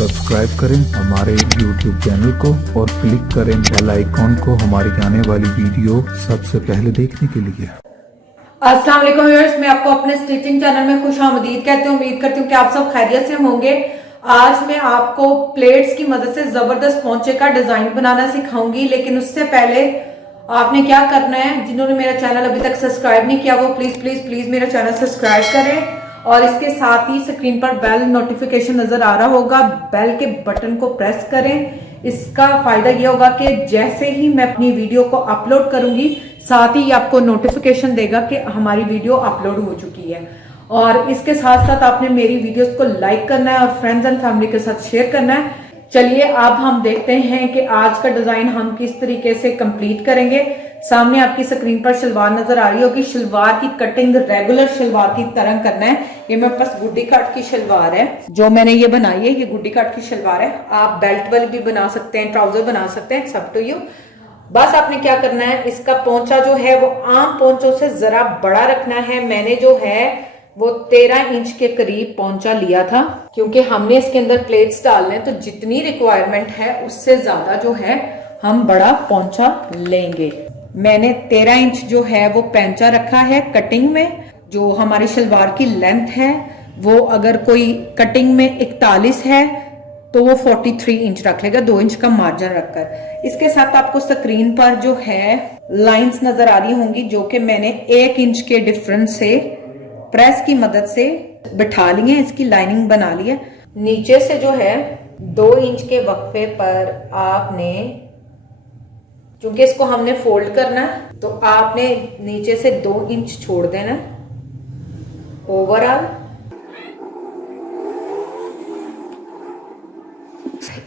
Subscribe करें हमारे YouTube channel को और क्लिक करें बेल आइकॉन को हमारी आने वाली वीडियो सबसे पहले देखने के लिए। अस्सलाम वालेकुम व्यूअर्स, मैं आपको अपने स्टिचिंग चैनल में खुशामदीद कहती हूँ। उम्मीद करती हूँ कि आप सब खैरियत से होंगे। आज मैं आपको प्लेट्स की मदद से जबरदस्त पोंचे का डिजाइन बनाना सिखाऊंगी, लेकिन उससे पहले आपने क्या करना है, जिन्होंने मेरा चैनल अभी तक सब्सक्राइब नहीं किया वो प्लीज प्लीज प्लीज मेरा चैनल सब्सक्राइब करें और इसके साथ ही स्क्रीन पर बेल नोटिफिकेशन नजर आ रहा होगा, बेल के बटन को प्रेस करें। इसका फायदा ये होगा कि जैसे ही मैं अपनी वीडियो को अपलोड करूंगी साथ ही आपको नोटिफिकेशन देगा कि हमारी वीडियो अपलोड हो चुकी है। और इसके साथ साथ आपने मेरी वीडियोस को लाइक करना है और फ्रेंड्स एंड फैमिली के साथ शेयर करना है। चलिए अब हम देखते हैं कि आज का डिजाइन हम किस तरीके से कंप्लीट करेंगे। सामने आपकी स्क्रीन पर शलवार नजर आ रही होगी। शलवार की कटिंग रेगुलर शलवार की तरह करना है। ये मेरे पास गुड्डी कट की शलवार है जो मैंने ये बनाई है। ये गुड्डी कट की शलवार है। आप बेल्ट वाली भी बना सकते हैं, ट्राउजर बना सकते हैं, सब टू यू। बस आपने क्या करना है, इसका पोंचा जो है वो आम पोंचों से जरा बड़ा रखना है। मैंने जो है वो 13 इंच के करीब पोंचा लिया था, क्योंकि हमने इसके अंदर प्लेट्स डालने हैं, तो जितनी रिक्वायरमेंट है उससे ज्यादा जो है हम बड़ा पोंचा लेंगे। मैंने 13 इंच जो है वो पेंचा रखा है कटिंग में। जो हमारी शलवार की लेंथ है वो अगर कोई कटिंग में 41 है तो वो 43 इंच रख लेगा, 2 इंच का मार्जिन रखकर। इसके साथ आपको स्क्रीन पर जो है लाइंस नजर आ रही होंगी, जो कि मैंने 1 इंच के डिफरेंस से प्रेस की मदद से बिठा ली है, इसकी लाइनिंग बना ली है। नीचे से जो है 2 इंच के वक्फे पर आपने, क्योंकि इसको हमने फोल्ड करना है, तो आपने नीचे से 2 इंच छोड़ देना ओवरऑल।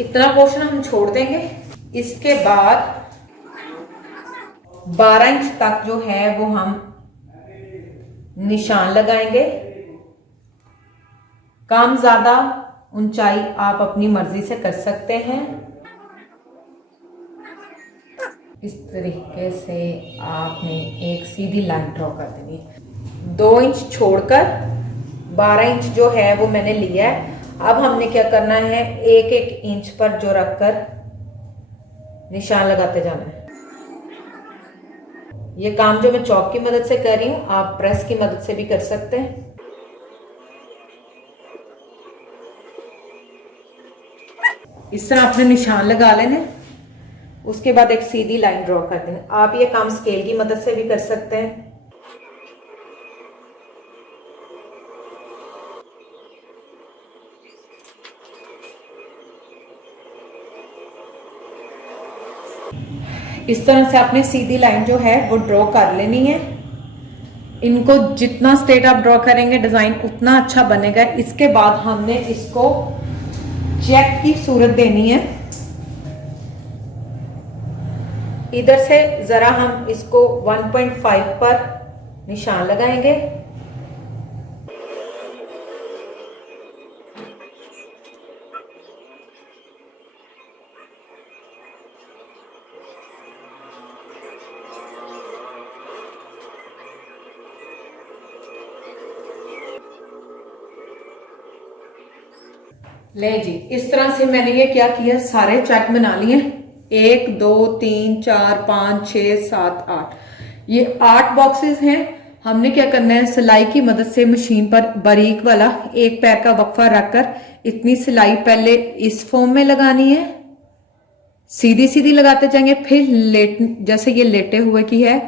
इतना पोर्शन हम छोड़ देंगे। इसके बाद 12 इंच तक जो है वो हम निशान लगाएंगे। कम ज्यादा ऊंचाई आप अपनी मर्जी से कर सकते हैं। इस तरीके से आपने एक सीधी लाइन ड्रॉ कर देनी है। 2 इंच छोड़कर 12 इंच जो है वो मैंने लिया है। अब हमने क्या करना है, 1-1 इंच पर जो रखकर निशान लगाते जाना है। ये काम जो मैं चॉक की मदद से कर रही हूं, आप प्रेस की मदद से भी कर सकते हैं। इस तरह आपने निशान लगा लेने। उसके बाद एक सीधी लाइन ड्रॉ कर देना। आप ये काम स्केल की मदद से भी कर सकते हैं। इस तरह से आपने सीधी लाइन जो है वो ड्रॉ कर लेनी है। इनको जितना स्ट्रेट आप ड्रॉ करेंगे डिजाइन उतना अच्छा बनेगा। इसके बाद हमने इसको चेक की सूरत देनी है। इधर से जरा हम इसको 1.5 पर निशान लगाएंगे। ले जी, इस तरह से मैंने ये क्या किया, सारे चेक बना लिए। 1 2 3 4 5 6 7 8, ये 8 बॉक्सेस हैं। हमने क्या करना है, सिलाई की मदद से मशीन पर बारीक वाला एक पैर का वक्फा रखकर इतनी सिलाई पहले इस फॉर्म में लगानी है, सीधी सीधी लगाते जाएंगे। फिर जैसे ये लेटे हुए की है,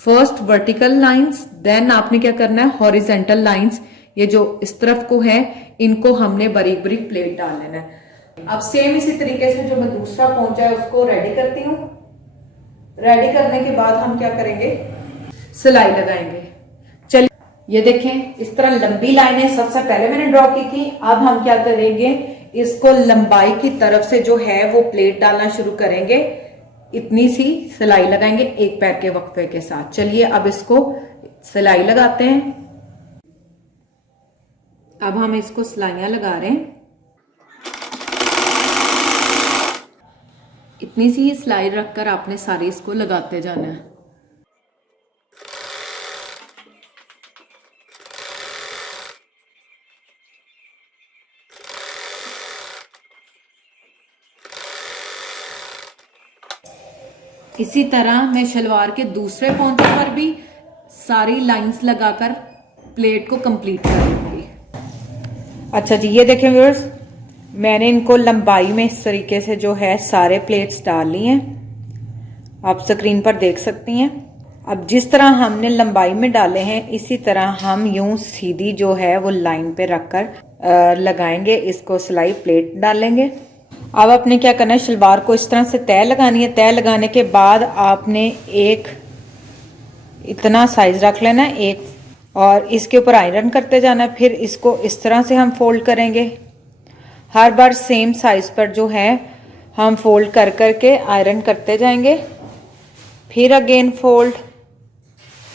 फर्स्ट वर्टिकल लाइंस, देन आपने क्या करना है हॉरिजेंटल लाइंस। ये जो इस तरफ को है इनको हमने बारीक बारीक प्लेट डाल लेना है। अब सेम इसी तरीके से जो मैं दूसरा पोंचा है उसको रेडी करती हूँ। रेडी करने के बाद हम क्या करेंगे, सिलाई लगाएंगे। चलिए ये देखें, इस तरह लंबी लाइनें सबसे पहले मैंने ड्रॉ की थी। अब हम क्या करेंगे, इसको लंबाई की तरफ से जो है वो प्लेट डालना शुरू करेंगे। इतनी सी सिलाई लगाएंगे एक पैर के वक्फे के साथ। चलिए अब इसको सिलाई लगाते हैं। अब हम इसको सिलाइयां लगा रहे हैं। इतनी सी सिलाई रखकर आपने सारी इसको लगाते जाना है। इसी तरह मैं शलवार के दूसरे पोंचे पर भी सारी लाइंस लगाकर प्लेट को कंप्लीट कर लूंगी। अच्छा जी, ये देखें व्यूअर्स, मैंने इनको लंबाई में इस तरीके से जो है सारे प्लेट्स डाल ली हैं, आप स्क्रीन पर देख सकती हैं। अब जिस तरह हमने लंबाई में डाले हैं इसी तरह हम यूं सीधी जो है वो लाइन पे रखकर लगाएंगे, इसको सिलाई प्लेट डालेंगे। अब आपने क्या करना है, शलवार को इस तरह से तय लगानी है। तय लगाने के बाद आपने एक इतना साइज रख लेना है एक, और इसके ऊपर आयरन करते जाना है। फिर इसको इस तरह से हम फोल्ड करेंगे, हर बार सेम साइज पर जो है हम फोल्ड कर करके आयरन करते जाएंगे। फिर अगेन फोल्ड,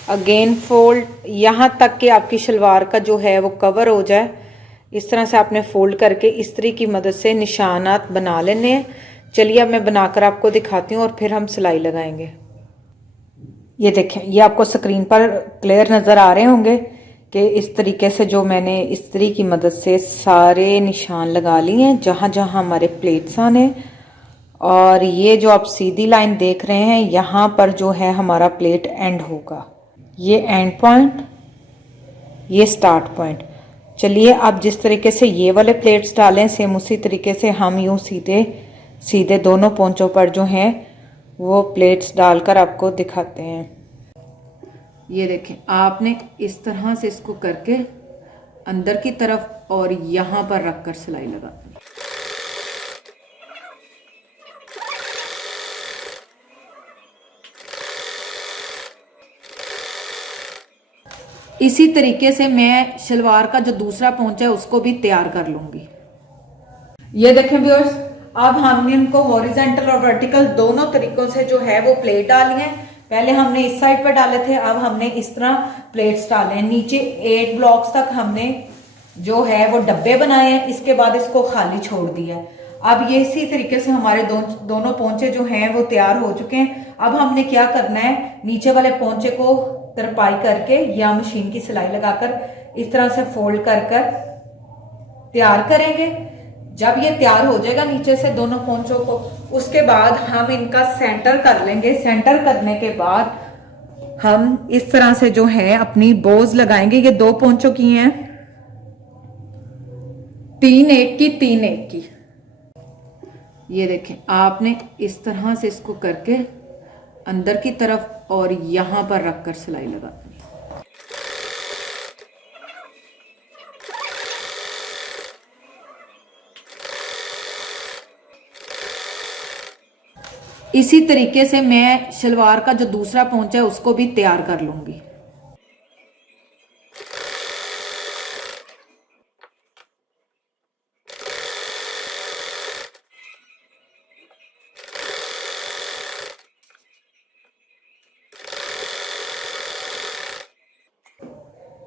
अगेन फोल्ड, यहाँ तक कि आपकी शलवार का जो है वो कवर हो जाए। इस तरह से आपने फोल्ड करके इस्त्री की मदद से निशानात बना लेने हैं। चलिए अब मैं बनाकर आपको दिखाती हूँ और फिर हम सिलाई लगाएंगे। ये देखें, ये आपको स्क्रीन पर क्लियर नज़र आ रहे होंगे कि इस तरीके से जो मैंने इस्त्री की मदद से सारे निशान लगा लिए हैं जहाँ जहाँ हमारे प्लेट्स आने। और ये जो आप सीधी लाइन देख रहे हैं यहाँ पर जो है हमारा प्लेट एंड होगा, ये एंड पॉइंट, ये स्टार्ट पॉइंट। चलिए अब जिस तरीके से ये वाले प्लेट्स डालें सेम उसी तरीके से हम यूं सीधे सीधे दोनों पोंचों पर जो हैं वो प्लेट्स डालकर आपको दिखाते हैं। ये देखें, आपने इस तरह से इसको करके अंदर की तरफ और यहाँ पर रखकर सिलाई लगा। इसी तरीके से मैं शलवार का जो दूसरा पोंचा है उसको भी तैयार कर लूंगी। ये देखें व्यूअर्स, अब हमने इनको हॉरिजॉन्टल और वर्टिकल दोनों तरीकों से जो है वो प्लेट डाली है। पहले हमने इस साइड पर डाले थे, अब हमने इस तरह प्लेट्स डाले हैं। नीचे 8 ब्लॉक्स तक हमने जो है वो डब्बे बनाए हैं, इसके बाद इसको खाली छोड़ दिया है। अब ये इसी तरीके से हमारे दोनों पोंचे जो हैं वो तैयार हो चुके हैं। अब हमने क्या करना है, नीचे वाले पोंचे को तरपाई करके या मशीन की सिलाई लगाकर इस तरह से फोल्ड कर कर तैयार करेंगे। जब ये तैयार हो जाएगा नीचे से दोनों पोंचों को, उसके बाद हम इनका सेंटर कर लेंगे। सेंटर करने के बाद हम इस तरह से जो है अपनी बोज लगाएंगे। ये 2 पोंचों की हैं, 3 एक की 3 एक की। ये देखें, आपने इस तरह से इसको करके अंदर की तरफ और यहां पर रखकर सिलाई लगानी। इसी तरीके से मैं शलवार का जो दूसरा पोंचा है उसको भी तैयार कर लूंगी।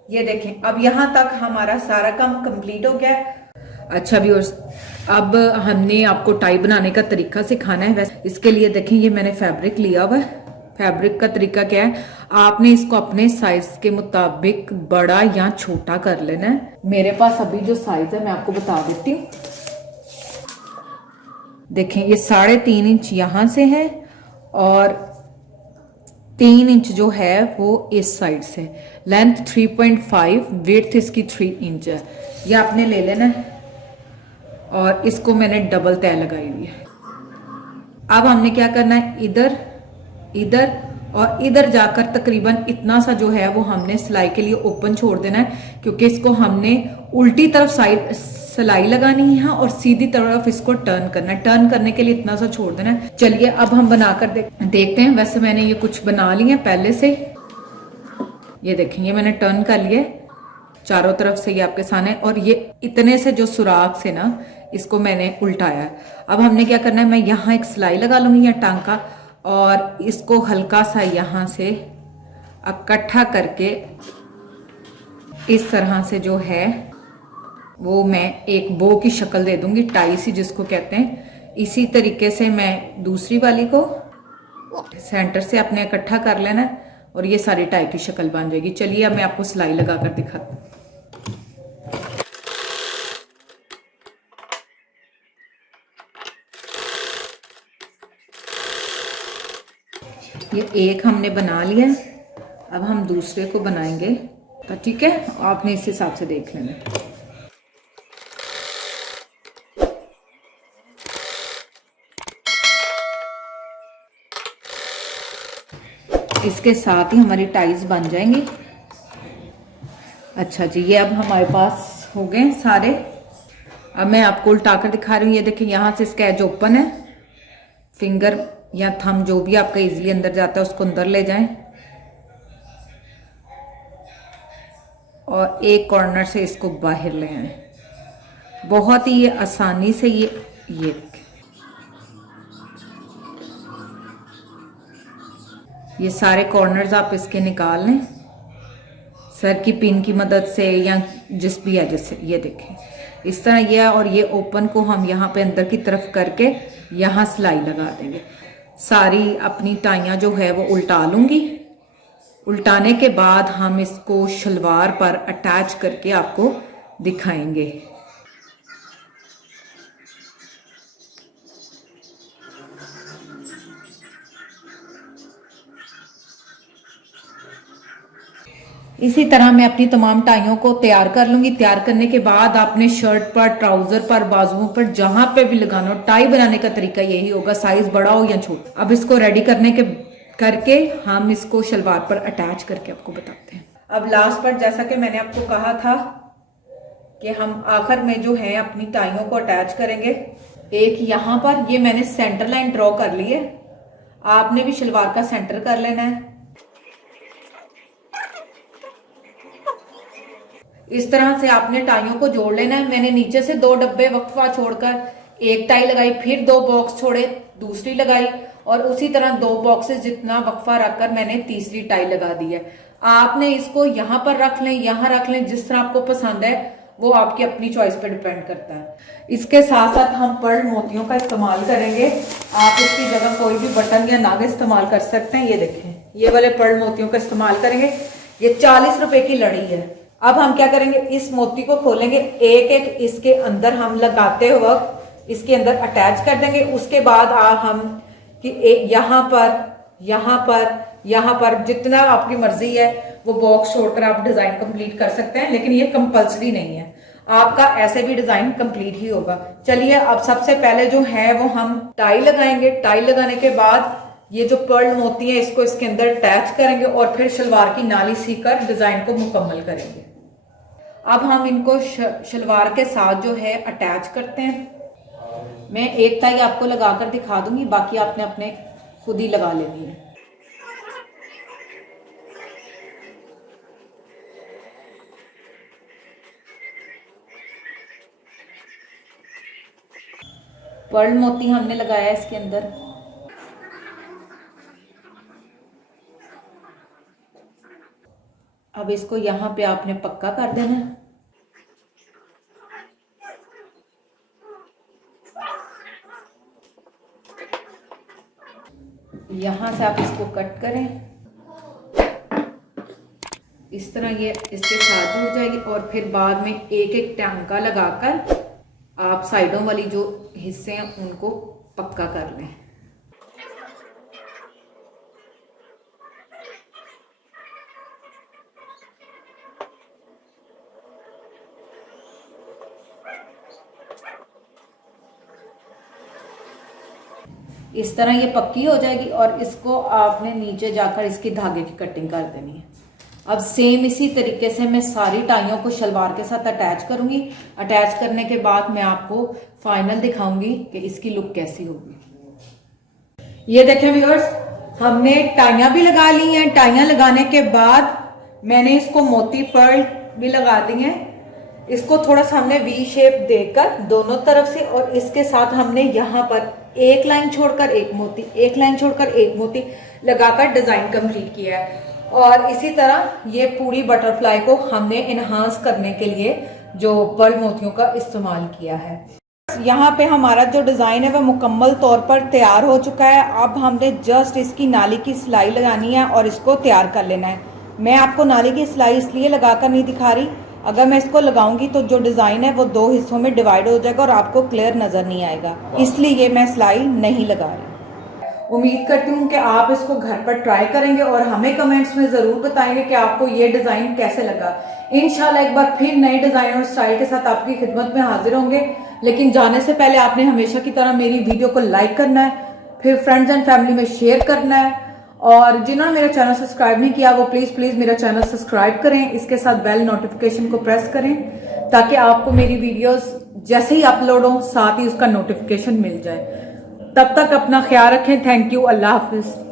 ये देखें, अब यहां तक हमारा सारा काम कंप्लीट हो गया। अच्छा व्यूअर्स, अब हमने आपको टाई बनाने का तरीका सिखाना है। वैसे इसके लिए देखें, ये मैंने फैब्रिक लिया हुआ है। फैब्रिक का तरीका क्या है, आपने इसको अपने साइज के मुताबिक बड़ा या छोटा कर लेना है। मेरे पास अभी जो साइज है मैं आपको बता देती हूँ। देखें, ये 3.5 इंच यहां से है और 3 इंच जो है वो इस साइड से। लेंथ 3.5, विड्थ इसकी 3 इंच है। ये आपने ले लेना है और इसको मैंने डबल तय लगाई हुई है। अब हमने क्या करना है, इधर इधर और इधर जाकर तकरीबन इतना सा जो है वो हमने सिलाई के लिए ओपन छोड़ देना है, क्योंकि इसको हमने उल्टी तरफ साइड सिलाई लगानी है और सीधी तरफ इसको टर्न करना है। टर्न करने के लिए इतना सा छोड़ देना है। चलिए अब हम बनाकर देखते हैं। वैसे मैंने ये कुछ बना लिए पहले से। ये देखें, ये मैंने टर्न कर लिए चारों तरफ से, ये आपके सामने। और ये इतने से जो सुराख से ना इसको मैंने उल्टाया है। अब हमने क्या करना है, मैं यहाँ एक सिलाई लगा लूंगी या टांका, और इसको हल्का सा यहाँ से इकट्ठा करके इस तरह से जो है वो मैं एक बो की शक्ल दे दूंगी, टाई सी जिसको कहते हैं। इसी तरीके से मैं दूसरी वाली को सेंटर से अपने इकट्ठा कर लेना है और ये सारी टाई की शक्ल बन जाएगी। चलिए अब मैं आपको सिलाई लगाकर दिखाती हूँ। ये एक हमने बना लिया, अब हम दूसरे को बनाएंगे। तो ठीक है, आपने इस हिसाब से देख लेना। इसके साथ ही हमारी टाइज बन जाएंगी। अच्छा जी, ये अब हमारे पास हो गए सारे। अब मैं आपको उल्टा कर दिखा रही हूँ। ये देखिए, यहाँ से इसका एज ओपन है, फिंगर या थंब जो भी आपका इजीली अंदर जाता है उसको अंदर ले जाएं और एक कॉर्नर से इसको बाहर ले आए। बहुत ही ये आसानी से ये सारे कॉर्नर्स आप इसके निकाल लें सर की पिन की मदद से या जिस भी एज से। ये देखें इस तरह ये, और ये ओपन को हम यहाँ पे अंदर की तरफ करके यहाँ सिलाई लगा देंगे। सारी अपनी टाइयाँ जो है वो उल्टा लूंगी। उल्टाने के बाद हम इसको शलवार पर अटैच करके आपको दिखाएंगे। इसी तरह मैं अपनी तमाम टाइयों को तैयार कर लूंगी। तैयार करने के बाद आपने शर्ट पर, ट्राउजर पर, बाजुओं पर, जहां पे भी लगाना हो, टाई बनाने का तरीका यही होगा, साइज बड़ा हो या छोटा। अब इसको रेडी करके हम इसको शलवार पर अटैच करके आपको बताते हैं। अब लास्ट पर, जैसा कि मैंने आपको कहा था कि हम आखिर में जो है अपनी टाइयों को अटैच करेंगे। एक यहाँ पर ये मैंने सेंटर लाइन ड्रॉ कर ली है, आपने भी शलवार का सेंटर कर लेना है। इस तरह से आपने टाइयों को जोड़ लेना है। मैंने नीचे से 2 डब्बे वक्फा छोड़कर एक टाई लगाई, फिर 2 बॉक्स छोड़े, दूसरी लगाई, और उसी तरह 2 बॉक्सेस जितना वक्फा रखकर मैंने तीसरी टाई लगा दी है। आपने इसको यहाँ पर रख लें, यहाँ रख लें, जिस तरह आपको पसंद है, वो आपकी अपनी चॉइस पर डिपेंड करता है। इसके साथ साथ हम पर्ल मोतियों का इस्तेमाल करेंगे। आप इसकी जगह कोई भी बटन या नाग इस्तेमाल कर सकते हैं। ये देखें, ये वाले पर्ल मोतियों का इस्तेमाल करेंगे। ये 40 रुपए की लड़ी है। अब हम क्या करेंगे, इस मोती को खोलेंगे, एक एक इसके अंदर हम लगाते वक्त इसके अंदर अटैच कर देंगे। उसके बाद हम कि यहाँ पर जितना आपकी मर्जी है वो बॉक्स छोड़कर आप डिजाइन कंप्लीट कर सकते हैं, लेकिन ये कंपल्सरी नहीं है, आपका ऐसे भी डिजाइन कंप्लीट ही होगा। चलिए, अब सबसे पहले जो है वो हम टाई लगाएंगे। टाई लगाने के बाद ये जो पर्ल मोती है इसको इसके अंदर अटैच करेंगे और फिर शलवार की नाली सीकर डिजाइन को मुकम्मल करेंगे। अब हम इनको शलवार के साथ जो है अटैच करते हैं। मैं एक टाई आपको लगाकर दिखा दूंगी, बाकी आपने अपने खुद ही लगा लेनी है। पर्ल मोती हमने लगाया इसके अंदर। अब इसको यहाँ पे आपने पक्का कर देना है। यहाँ से आप इसको कट करें, इस तरह ये इसके साथ जुड़ जाएगी, और फिर बाद में एक एक टांका लगाकर आप साइडों वाली जो हिस्से हैं उनको पक्का कर लें। इस तरह ये पक्की हो जाएगी और इसको आपने नीचे जाकर इसकी धागे की कटिंग कर देनी है। अब सेम इसी तरीके से मैं सारी टाइयों को शलवार के साथ अटैच करूंगी। अटैच करने के बाद मैं आपको फाइनल दिखाऊंगी कि इसकी लुक कैसी होगी। ये देखें व्यूअर्स, हमने टाइयां भी लगा ली हैं। टाइयां लगाने के बाद मैंने इसको मोती पर्ल भी लगा दी हैं। इसको थोड़ा सा हमने वी शेप देकर दोनों तरफ से, और इसके साथ हमने यहाँ पर एक लाइन छोड़कर एक मोती, एक लाइन छोड़कर एक मोती लगाकर डिजाइन कंप्लीट किया है। और इसी तरह ये पूरी बटरफ्लाई को हमने इनहांस करने के लिए जो पर्ल मोतियों का इस्तेमाल किया है। यहाँ पे हमारा जो डिजाइन है वह मुकम्मल तौर पर तैयार हो चुका है। अब हमने जस्ट इसकी नाली की सिलाई लगानी है और इसको तैयार कर लेना है। मैं आपको नाली की सिलाई इसलिए लगाकर नहीं दिखा रही, अगर मैं इसको लगाऊंगी तो जो डिजाइन है वो 2 हिस्सों में डिवाइड हो जाएगा और आपको क्लियर नजर नहीं आएगा, इसलिए मैं सिलाई नहीं लगा रही। उम्मीद करती हूँ कि आप इसको घर पर ट्राई करेंगे और हमें कमेंट्स में ज़रूर बताएंगे कि आपको ये डिज़ाइन कैसे लगा। इंशाल्लाह एक बार फिर नए डिज़ाइन और स्टाइल के साथ आपकी खिदमत में हाजिर होंगे, लेकिन जाने से पहले आपने हमेशा की तरह मेरी वीडियो को लाइक करना है, फिर फ्रेंड्स एंड फैमिली में शेयर करना है, और जिन्होंने मेरा चैनल सब्सक्राइब नहीं किया वो प्लीज़ मेरा चैनल सब्सक्राइब करें, इसके साथ बेल नोटिफिकेशन को प्रेस करें ताकि आपको मेरी वीडियोस जैसे ही अपलोड हो साथ ही उसका नोटिफिकेशन मिल जाए। तब तक अपना ख्याल रखें। Thank you. अल्लाह हाफिज़।